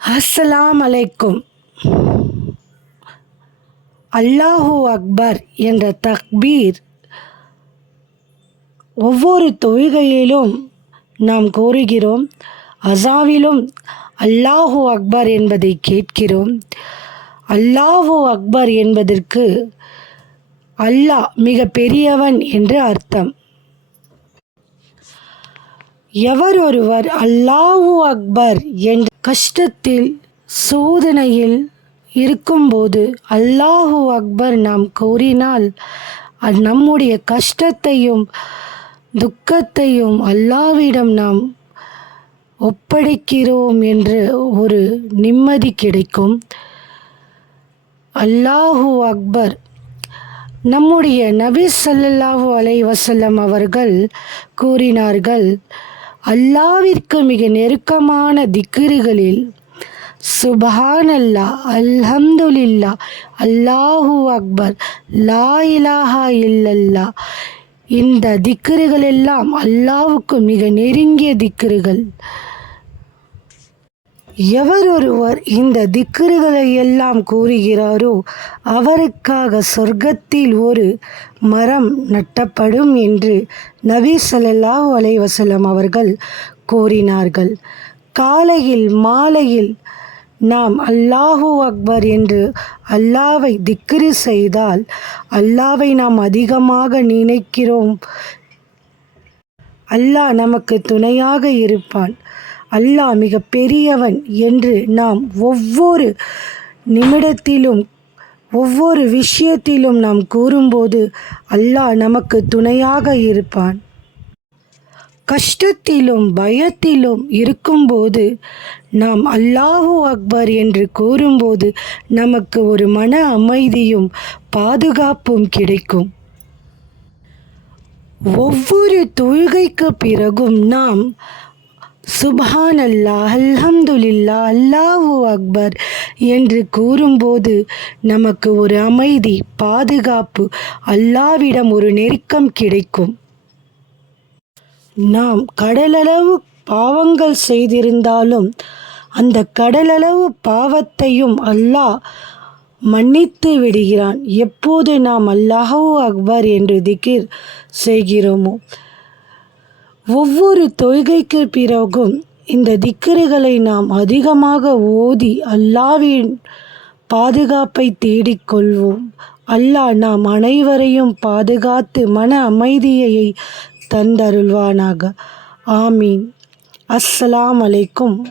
அஸ்ஸலாம் அலைக்கும் அல்லாஹூ அக்பர் என்ற தக்பீர் ஒவ்வொரு தொழுகையிலும் நாம் கூறுகிறோம் அசாவிலும் அல்லாஹூ அக்பர் என்பதை கேட்கிறோம். அல்லாஹூ அக்பர் என்பதற்கு அல்லாஹ் மிக பெரியவன் என்று அர்த்தம். எவர் ஒருவர் அல்லாஹூ அக்பர் என்ற கஷ்டத்தில் சோதனையில் இருக்கும்போது அல்லாஹூ அக்பர் நாம் கூறினால் அது நம்முடைய கஷ்டத்தையும் துக்கத்தையும் அல்லாவிடம் நாம் ஒப்படைக்கிறோம் என்று ஒரு நிம்மதி கிடைக்கும். அல்லாஹூ அக்பர் நம்முடைய நபி ஸல்லல்லாஹு அலை வசல்லம் அவர்கள் கூறினார்கள் அல்லாவிற்கு மிக நெருக்கமான திக்கிறுகளில் சுபஹானல்லா அல்ஹம்துலில்லா அல்லாஹூ அக்பர் லா இலாஹா இல்லல்லா இந்த திக்கிறுகள் எல்லாம் அல்லாவுக்கு மிக நெருங்கிய திக்கிறுகள். எவரொருவர் இந்த திக்குறுகளை எல்லாம் கூறுகிறாரோ அவருக்காக சொர்க்கத்தில் ஒரு மரம் நட்டப்படும் என்று நபி ஸல்லல்லாஹு அலைவசலம் அவர்கள் கூறினார்கள். காலையில் மாலையில் நாம் அல்லாஹூ அக்பர் என்று அல்லாவை திக்ரு செய்தால் அல்லாவை நாம் அதிகமாக நினைக்கிறோம். அல்லாஹ் நமக்கு துணையாக இருப்பான். அல்லாஹ் மிக பெரியவன் என்று நாம் ஒவ்வொரு நிமிடத்திலும் ஒவ்வொரு விஷயத்திலும் நாம் கூறும்போது அல்லாஹ் நமக்கு துணையாக இருப்பான். கஷ்டத்திலும் பயத்திலும் இருக்கும்போது நாம் அல்லாஹூ அக்பர் என்று கூறும்போது நமக்கு ஒரு மன அமைதியும் பாதுகாப்பும் கிடைக்கும். ஒவ்வொரு தொழுகைக்கு பிறகும் நாம் சுபான் அல்லாஹ் அல்ஹம்துலில்லா அல்லாஹூ அக்பர் என்று கூறும்போது நமக்கு ஒரு அமைதி பாதுகாப்பு அல்லாவிடம் ஒரு நெருக்கம் கிடைக்கும். நாம் கடலளவு பாவங்கள் செய்திருந்தாலும் அந்த கடலளவு பாவத்தையும் அல்லாஹ் மன்னித்து விடுகிறான். எப்போது நாம் அல்லாஹூ அக்பர் என்று திகிர் செய்கிறோமோ ஒவ்வொரு தொய்கைக்கு பிறகும் இந்த திக்கிறுகளை நாம் அதிகமாக ஓதி அல்லாவின் பாதுகாப்பை தேடிக்கொள்வோம். அல்லாஹ் நாம் அனைவரையும் பாதுகாத்து மன அமைதியை தந்தருள்வானாக. ஆமீன். அஸ்ஸலாம் அலைக்கும்.